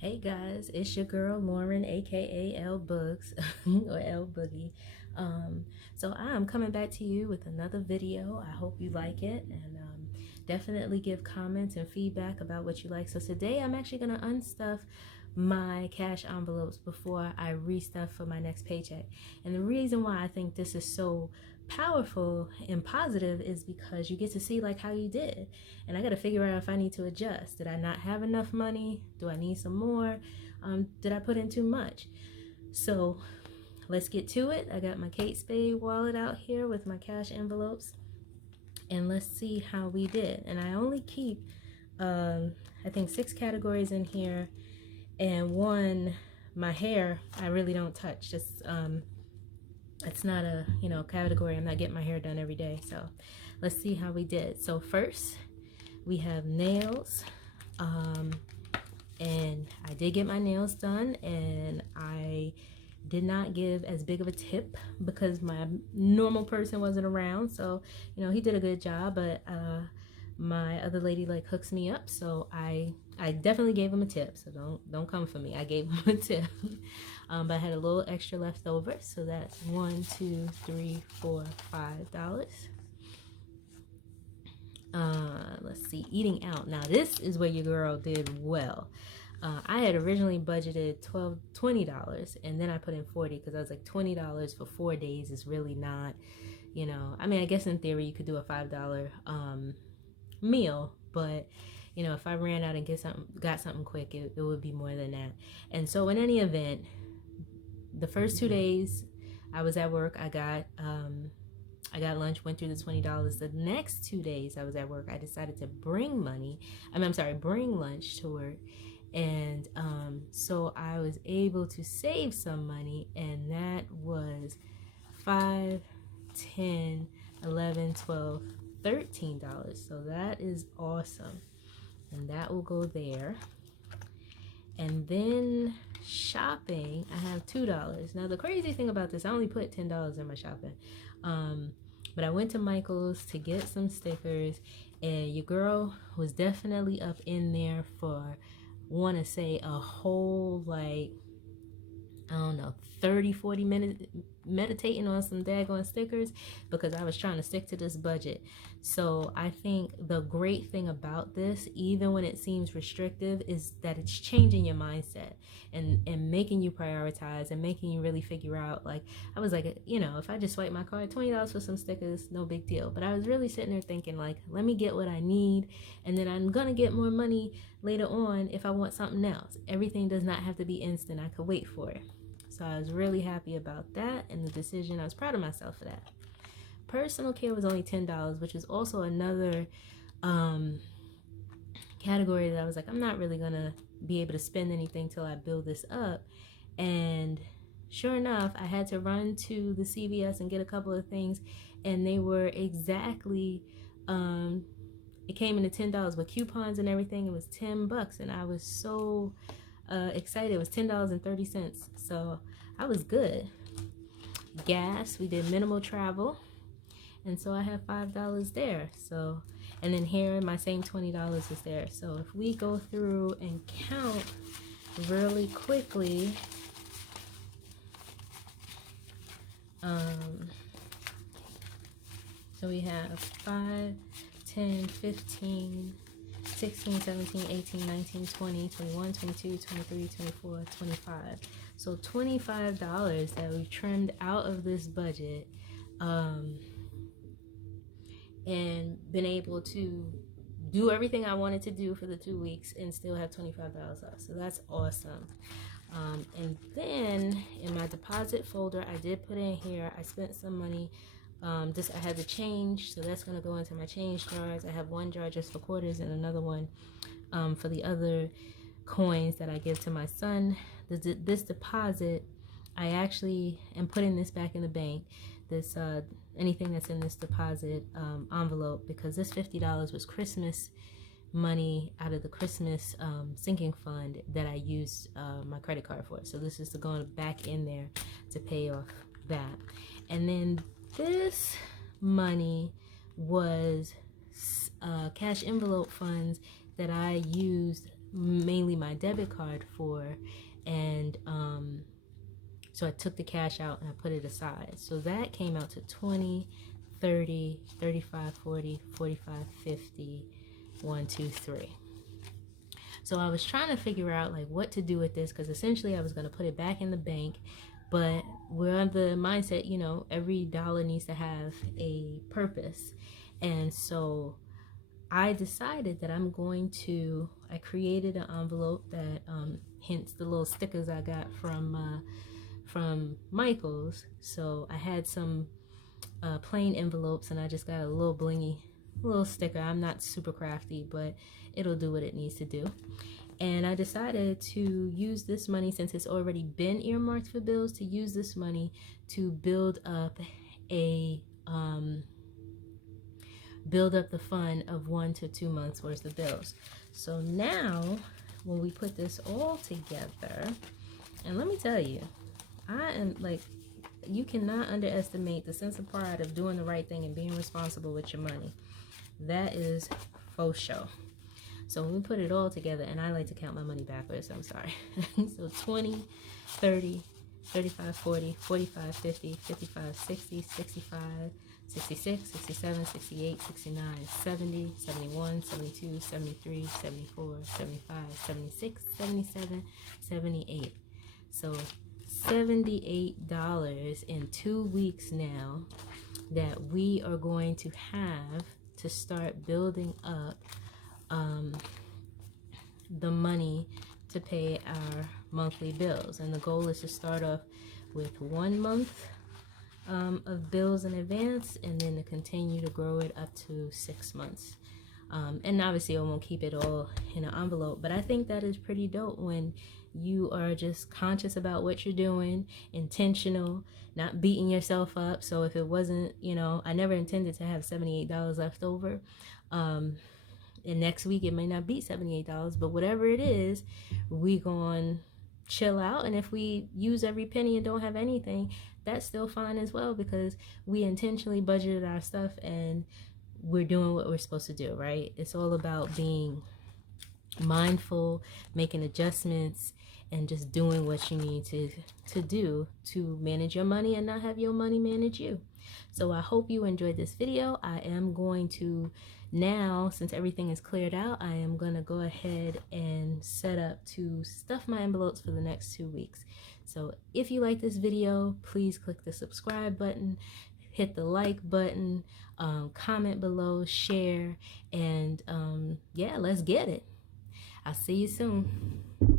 Hey guys, it's your girl Lauren, aka L Books or L Boogie. Um, so I'm coming back to you with another video. I hope you like it, and definitely give comments and feedback about what you like. So today I'm actually gonna unstuff my cash envelopes before I restuff for my next paycheck. And the reason why I think this is so powerful and positive is because you get to see like how you did, and I got to figure out if I need to adjust. Did I not have enough money? Do I need some more? Did I put in too much? So let's get to it. I got my Kate Spade wallet out here with my cash envelopes, and let's see how we did. And I only keep I think 6 categories in here, and one, my hair, I really don't touch. Just it's not a category. I'm not getting my hair done every day. So let's see how we did. So first we have nails, and I did get my nails done, and I did not give as big of a tip because my normal person wasn't around. So he did a good job, but my other lady like hooks me up, so I definitely gave him a tip. So don't come for me. I gave him a tip. But I had a little extra left over, so that's $1, 2, 3, 4, $5. Let's see, eating out. Now this is where your girl did well. I had originally budgeted $20, and then I put in 40 because I was like, $20 for 4 days is really not, I mean, I guess in theory you could do a $5 meal, but if I ran out and got something quick, it would be more than that. And so in any event, the first 2 days I was at work, I got lunch, went through the $20. The next 2 days I was at work, I decided to bring lunch to work. And so I was able to save some money, and that was $5, $10, $11, $12, $13. So that is awesome, and that will go there. And then shopping, I have $2. Now the crazy thing about this, I only put $10 in my shopping, but I went to Michael's to get some stickers, and your girl was definitely up in there for, want to say, a whole, like, I don't know, 30-40 minutes meditating on some daggone stickers because I was trying to stick to this budget. So I think the great thing about this, even when it seems restrictive, is that it's changing your mindset and making you prioritize and making you really figure out, like, I was like, if I just swipe my card, $20 for some stickers, no big deal. But I was really sitting there thinking, like, let me get what I need, and then I'm gonna get more money later on if I want something else. Everything does not have to be instant. I could wait for it. So I was really happy about that and the decision. I was proud of myself for that. Personal care was only $10, which is also another category that I was like, I'm not really gonna be able to spend anything till I build this up. And sure enough, I had to run to the CVS and get a couple of things, and they were exactly it came into $10 with coupons and everything. It was $10, and I was so excited. It was $10.30, so I was good. Gas, we did minimal travel, and so I have $5 there. So, and then here my same $20 is there. So if we go through and count really quickly, so we have 5, 10, 15, 16, 17, 18, 19, 20, 21, 22, 23, 24, 25. So $25 that we trimmed out of this budget, and been able to do everything I wanted to do for the 2 weeks and still have $25 off. So that's awesome. And then in my deposit folder, I did put in here, I spent some money. I had the change, so that's going to go into my change jars. I have one jar just for quarters and another one for the other coins that I give to my son. This deposit, I actually am putting this back in the bank. This anything that's in this deposit envelope, because this $50 was Christmas money out of the Christmas sinking fund that I used my credit card for. So this is going back in there to pay off that. And then this money was cash envelope funds that I used mainly my debit card for. And so I took the cash out and I put it aside. So that came out to 20, 30, 35, 40, 45, 50, 1, 2, 3. So I was trying to figure out like what to do with this, because essentially I was going to put it back in the bank, but we're on the mindset, you know, every dollar needs to have a purpose. And so I decided that I created an envelope that hence the little stickers I got from Michael's. So I had some plain envelopes, and I just got a little blingy little sticker. I'm not super crafty, but it'll do what it needs to do. And I decided to use this money, since it's already been earmarked for bills, to use this money to build up the fund of 1 to 2 months worth of bills. So now when we put this all together, and let me tell you, I am like, you cannot underestimate the sense of pride of doing the right thing and being responsible with your money. That is faux show. So when we put it all together, and I like to count my money backwards, I'm sorry. So 20, 30, 35, 40, 45, 50, 55, 60, 65, 66, 67, 68, 69, 70, 71, 72, 73, 74, 75, 76, 77, 78. So $78 in 2 weeks now that we are going to have to start building up the money to pay our monthly bills. And the goal is to start off with 1 month of bills in advance, and then to continue to grow it up to 6 months. And obviously I won't keep it all in an envelope, but I think that is pretty dope when you are just conscious about what you're doing, intentional, not beating yourself up. So if it wasn't, you know, I never intended to have $78 left over. And next week it may not be $78, but whatever it is, we gonna chill out. And if we use every penny and don't have anything, that's still fine as well, because we intentionally budgeted our stuff and we're doing what we're supposed to do, right? It's all about being mindful, making adjustments, and just doing what you need to do to manage your money and not have your money manage you. So I hope you enjoyed this video. I am going to now, since everything is cleared out, I am going to go ahead and set up to stuff my envelopes for the next 2 weeks. So if you like this video, please click the subscribe button, hit the like button, comment below, share, and yeah, let's get it. I'll see you soon.